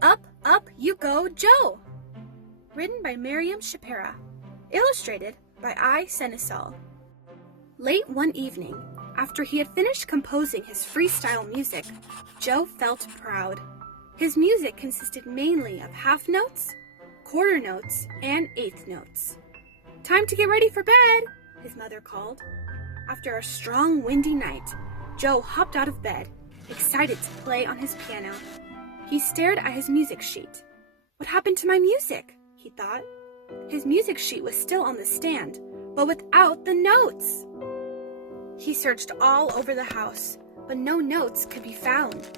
Up, Up You Go, Joe! Written by Mariam Shapera. Illustrated by Cenizal. Late one evening, after he had finished composing his freestyle music, Joe felt proud. His music consisted mainly of half notes, quarter notes, and eighth notes. "Time to get ready for bed," his mother called. After a strong, windy night, Joe hopped out of bed, excited to play on his piano. He stared at his music sheet. "What happened to my music?" he thought. His music sheet was still on the stand, but without the notes. He searched all over the house, but no notes could be found.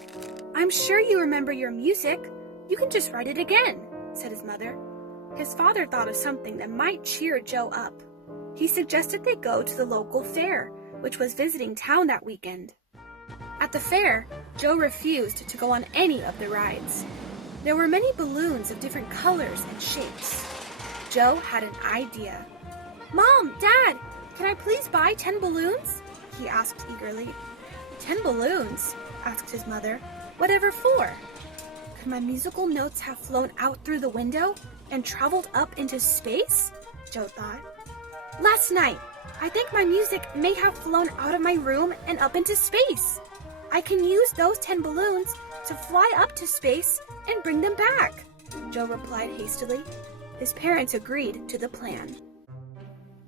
"I'm sure you remember your music. You can just write it again," said his mother. His father thought of something that might cheer Joe up. He suggested they go to the local fair, which was visiting town that weekend. At the fair, Joe refused to go on any of the rides. There were many balloons of different colors and shapes. Joe had an idea. "Mom, Dad, can I please buy 10 balloons?" he asked eagerly. "10 balloons?" asked his mother. "Whatever for?" Could my musical notes have flown out through the window and traveled up into space? Joe thought. "Last night, I think my music may have flown out of my room and up into space. I can use those 10 balloons to fly up to space and bring them back," Joe replied hastily. His parents agreed to the plan.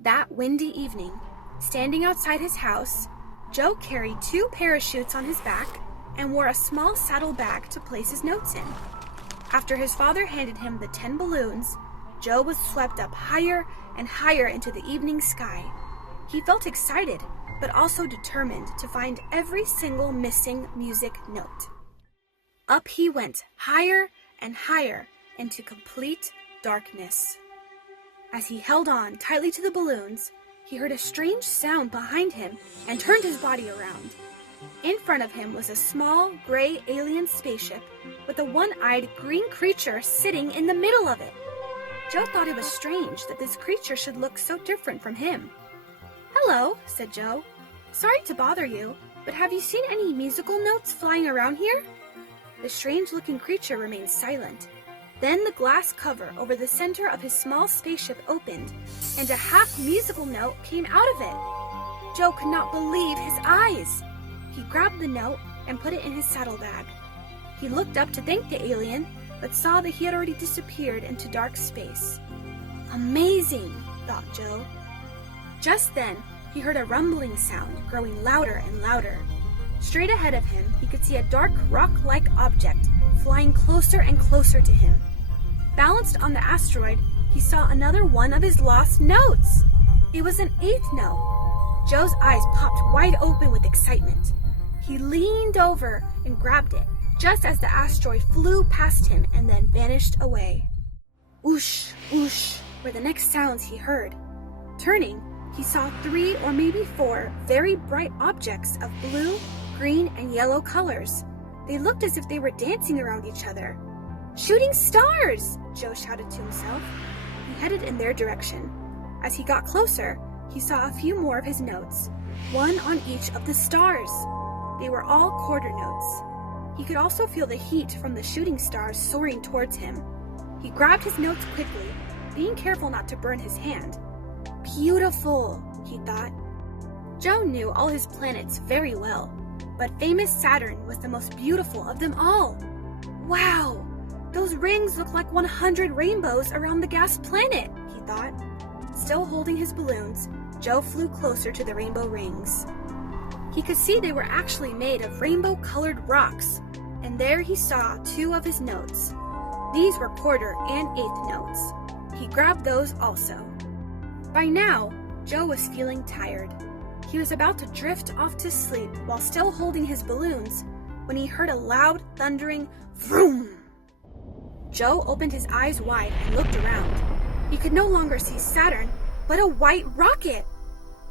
That windy evening, standing outside his house, Joe carried 2 parachutes on his back and wore a small saddle bag to place his notes in. After his father handed him the 10 balloons, Joe was swept up higher and higher into the evening sky. He felt excited, but also determined to find every single missing music note. Up he went, higher and higher, into complete darkness. As he held on tightly to the balloons, he heard a strange sound behind him and turned his body around. In front of him was a small, gray alien spaceship with a one-eyed green creature sitting in the middle of it. Joe thought it was strange that this creature should look so different from him. "Hello," said Joe. "Sorry to bother you, but have you seen any musical notes flying around here?" The strange-looking creature remained silent. Then the glass cover over the center of his small spaceship opened, and a half-musical note came out of it. Joe could not believe his eyes. He grabbed the note and put it in his saddlebag. He looked up to thank the alien, but saw that he had already disappeared into dark space. "Amazing," thought Joe. Just then, he heard a rumbling sound growing louder and louder. Straight ahead of him, he could see a dark rock-like object flying closer and closer to him. Balanced on the asteroid, he saw another one of his lost notes. It was an 8th note. Joe's eyes popped wide open with excitement. He leaned over and grabbed it, just as the asteroid flew past him and then vanished away. Whoosh, whoosh, were the next sounds he heard. Turning, he saw 3 or maybe 4 very bright objects of blue, green, and yellow colors. They looked as if they were dancing around each other. "Shooting stars!" Joe shouted to himself. He headed in their direction. As he got closer, he saw a few more of his notes, one on each of the stars. They were all quarter notes. He could also feel the heat from the shooting stars soaring towards him. He grabbed his notes quickly, being careful not to burn his hand. "Beautiful," he thought. Joe knew all his planets very well, but famous Saturn was the most beautiful of them all. "Wow, those rings look like 100 rainbows around the gas planet," he thought. Still holding his balloons, Joe flew closer to the rainbow rings. He could see they were actually made of rainbow-colored rocks, and there he saw 2 of his notes. These were quarter and 8th notes. He grabbed those also. By now, Joe was feeling tired. He was about to drift off to sleep while still holding his balloons when he heard a loud, thundering vroom. Joe opened his eyes wide and looked around. He could no longer see Saturn, but a white rocket.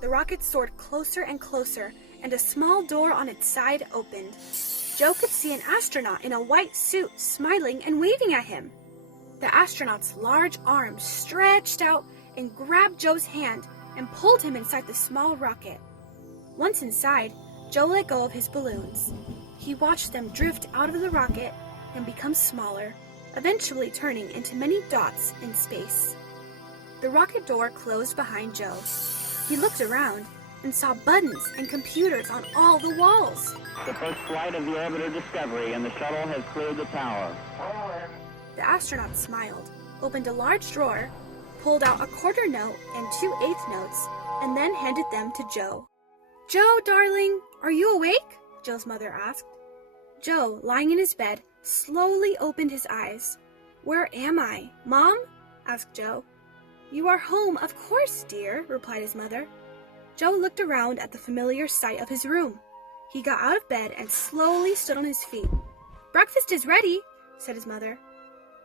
The rocket soared closer and closer, and a small door on its side opened. Joe could see an astronaut in a white suit smiling and waving at him. The astronaut's large arms stretched out and grabbed Joe's hand and pulled him inside the small rocket. Once inside, Joe let go of his balloons. He watched them drift out of the rocket and become smaller, eventually turning into many dots in space. The rocket door closed behind Joe. He looked around and saw buttons and computers on all the walls. The first flight of the orbiter Discovery, and the shuttle has cleared the tower. The astronaut smiled, opened a large drawer, pulled out a quarter note and 2/8 notes, and then handed them to Joe. "Joe, darling, are you awake?" Joe's mother asked. Joe, lying in his bed, slowly opened his eyes. "Where am I, Mom?" asked Joe. "You are home, of course, dear," replied his mother. Joe looked around at the familiar sight of his room. He got out of bed and slowly stood on his feet. "Breakfast is ready," said his mother.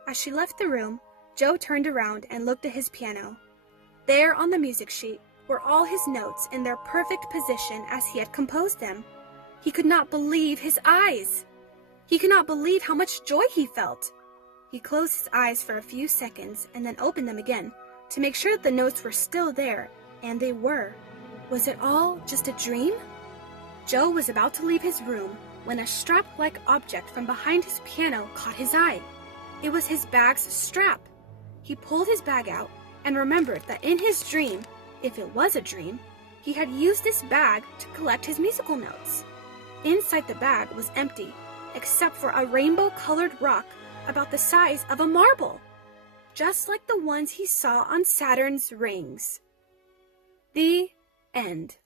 As she left the room, Joe turned around and looked at his piano. There on the music sheet were all his notes in their perfect position as he had composed them. He could not believe his eyes. He could not believe how much joy he felt. He closed his eyes for a few seconds and then opened them again to make sure that the notes were still there, and they were. Was it all just a dream? Joe was about to leave his room when a strap-like object from behind his piano caught his eye. It was his bag's strap. He pulled his bag out and remembered that in his dream, if it was a dream, he had used this bag to collect his musical notes. Inside the bag was empty, except for a rainbow-colored rock about the size of a marble, just like the ones he saw on Saturn's rings. The end.